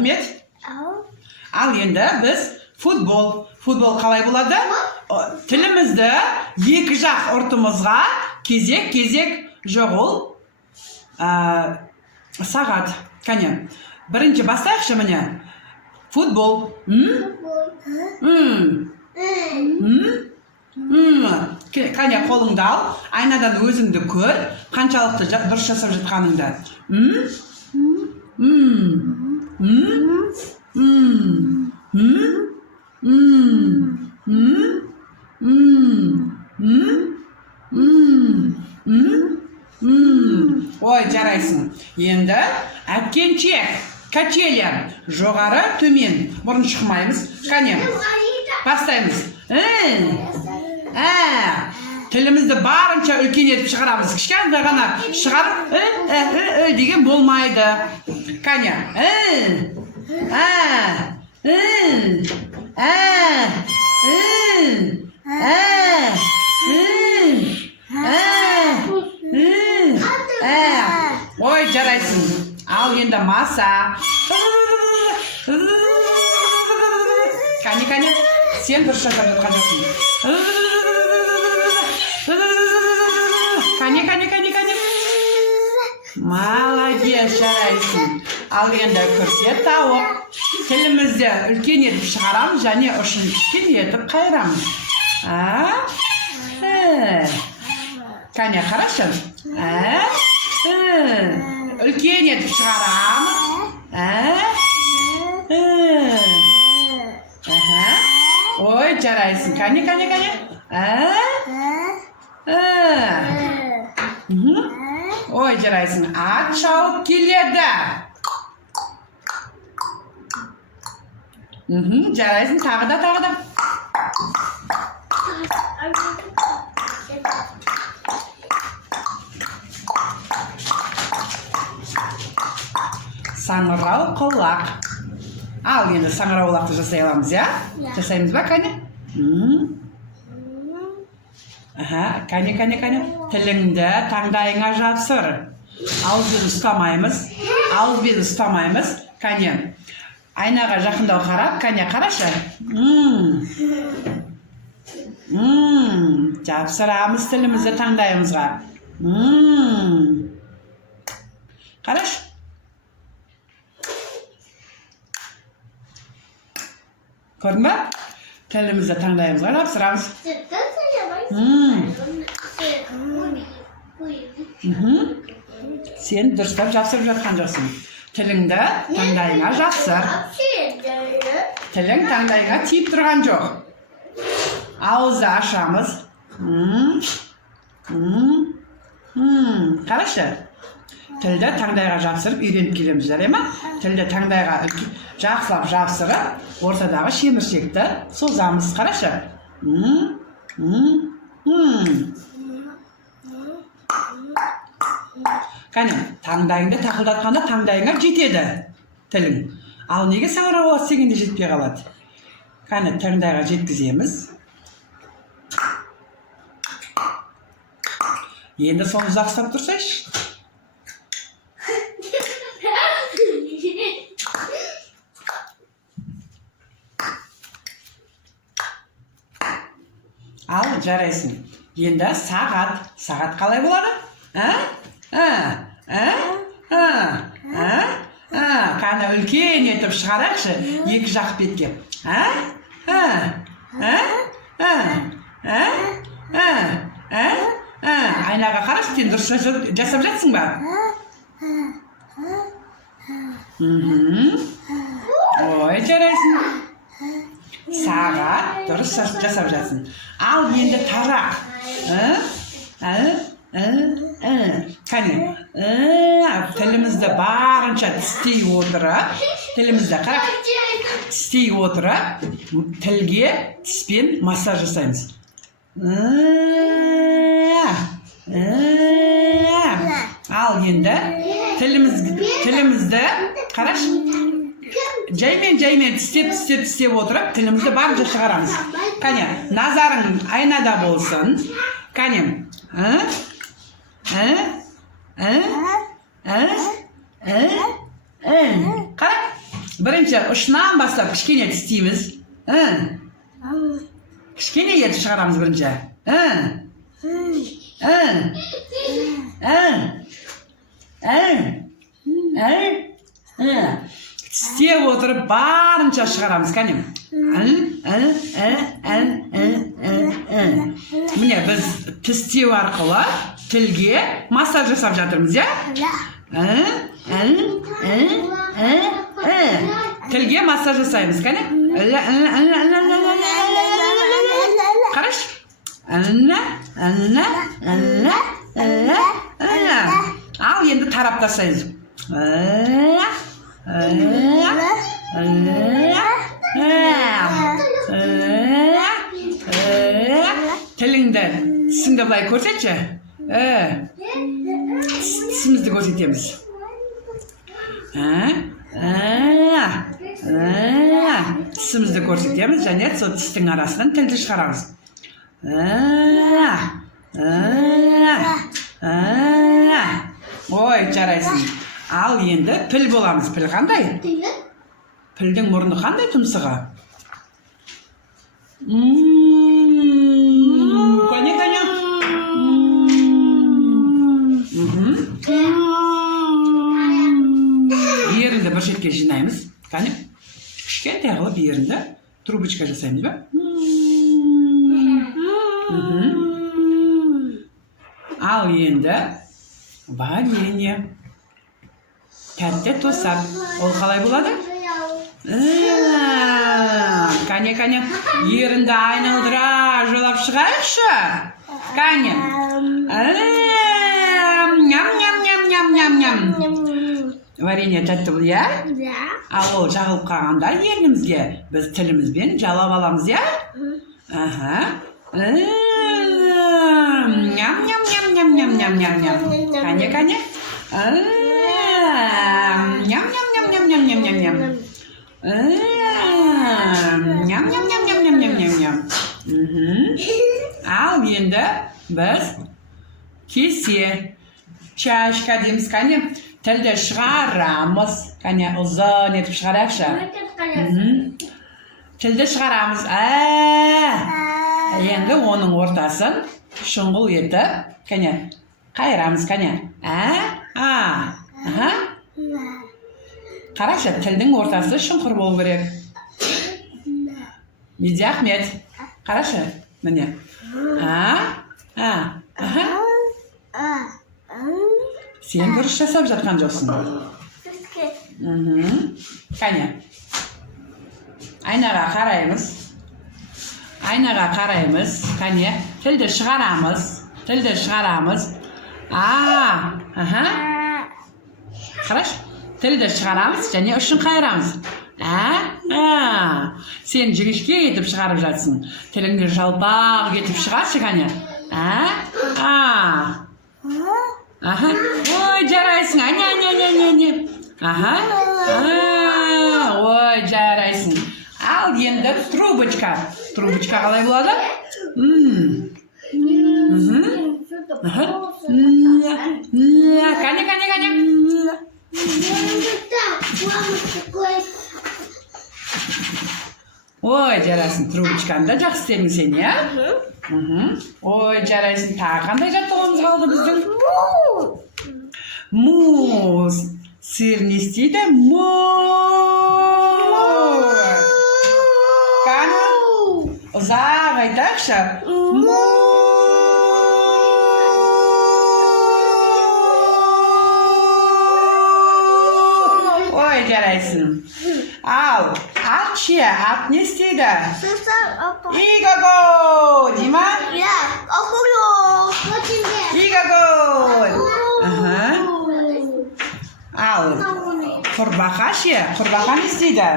рахмет. Ал енді біз футбол қалай болады? Тілімізді екі жақ ұртымызға кезек жоқ ол сағат. Кәне, бірінші бастайықшы міне. Футбол. Кәне, қолыңды ал, айнадан өзіңді көр, қаншалықты дұрыс жасап жатқаныңды. Ой, жарайсың. Енді әткеншек, качели, жоғары, төмен. Бұрын шықмаймыз. Кәне, бастаймыз. Тілімізді барынша үлкен етіп шығарамыз. Кішкентай ғана шығарып, деген болмайды. Кәне, ой, жарайсың. Ал енді маса. Кәне, сен дұрыс жасап жатқан жоқсың. Кәне. Молодец, жарайсың. Ал енді күрте тауып, тілімізді үлкен етіп шығарамыз, және ұшын кішкене етіп қайырамыз. Кәне, қарашы. Үлкен етіп шығарамыз. Ой, жарайсың. Кәне. Ой, жарайсың. Ат шауып келеді. Жарайсың. Тағы да. Саңырау құлақ. Ал енді саңырау құлақты жасай аламыз, я? Жасаймыз ба, кәне? Кәне. Тіліңді таңдайыңа жапсыр. Ауызбен ұстамаймыз. Кәне. Айнаға жақындау қарап, кәне, қарашы. Жапсырамыз тілімізді таңдайымызға. Қараш. Көрдің ба? Тілімізді таңдайымызға жапсырамыз. Сен дұрыстап жапсырып жатқан жоқсың. Тіліңді таңдайыңа жапсыр. Тілің таңдайыңа тиіп тұрған жоқ. Ауызды ашамыз. Қарашы. Тілді таңдайға жапсырып үйреніп келеміз, жарай ма? Тілді таңдайға жақсылап жапсырып, ортадағы шеміршекті созамыз. Қарашы. Кәне, таңдайыңды тақылдатқанда таңдайыңа жетеді тілің. Ал неге саңырау болады дегенде жетпей қалады? Кәне, таңдайға жеткіземіз. Енді соны ұзақ ұстап тұрсайшы. Ал, жарайсың. Енді сағат қалай болады? Кәне, үлкен етіп шығарайықшы, екі жақ бетке. Айнаға қарашы, сен дұрыс жасап жатсың ба? Ой, жарайсың. Сағат дұрыс жасап жатсың. Ал енді тарақ. Кәне, тілімізді барынша тістей отырып, тілге тіспен массаж жасаймыз. Ал енді тілімізді қараш, жаймен тістеп отырып, тілімізді барынша шығарамыз. Кәне, назарың айнада болсын. Кәне, қара, Birinchi ushdan boshlab kichkina tishlaymiz. Kichkina yetib chiqaramiz birinchi. Tishlayib o'tirib barincha chiqaramiz, qani. Mine biz tishlayib orqali tilga massaj jasab жатырмыз, ya? Tilga massaj jasaymiz, qani. Qarash. Al endi tarab tashlaymiz. Tilingda tishingda bulay ko'rsatchi. Tishimizni ko'rsatamiz. Tishimizni ko'rsatamiz, және сол tishning arasidan tilni chiqaramiz. Oy, jaraysin. Al endi pil bo'lamiz. Pil qanday? Pilning murni qanday tumsig'i? Qani. Yerinde bir chetga jinaymiz. Qani? Kichkina qilib yerinde trubочка jasaymiz ba? Al endi valeniya. Katta to'sab, ol qalay bo'ladi? Qani. Yerinde aylantirib jo'lab chiqaychi. Qani. Nyam. Vareniya tatlı bu ya? Al o жағылып қалғанда елімізге biz tilimizben жалап alamız ya? Nyam. Qani. Nyam. Al endi biz kese chashka deymiz, qani. Tilda chiqaramiz. Qani uzun etib chiqaraychi. Tilda chiqaramiz. Endi onun o'rtasin shunqul etib, qani qayiramiz, qani. Qarachi, tilning o'rtasi shunqur bo'lishi kerak. Nida Ahmet. Qarachi, mana. Sen durish jasab жатқан жоқсың. Qani. Aynaga qaraymiz. Qani, tilda chiqaramiz. Qarash, tilda chiqaramiz, және uchun qayiramiz. Sen jigishga yetib chiqarib жатсың. Tilingni жалпақ etib chiqarchi, qani. Oy, jaraysin. Anya. Oy, jaraysin. Al endi trubочка. Trubочка qalay bo'ladi? Qani. Oy, jaraysin. Trubочкanda жақсы істедің sen, ya? Oy, jaraysin. Tағы qanday жаттығуымыз қалды біздің? Muz. Sir ne isteydi? Muz. Qani? Uzoq aytaqchi. Oy, jaraysin. Alchi, at ne isteydi? Igago, değil mi? Ya, okuyor. Igago. Al. Qurbaqa ne isteydi?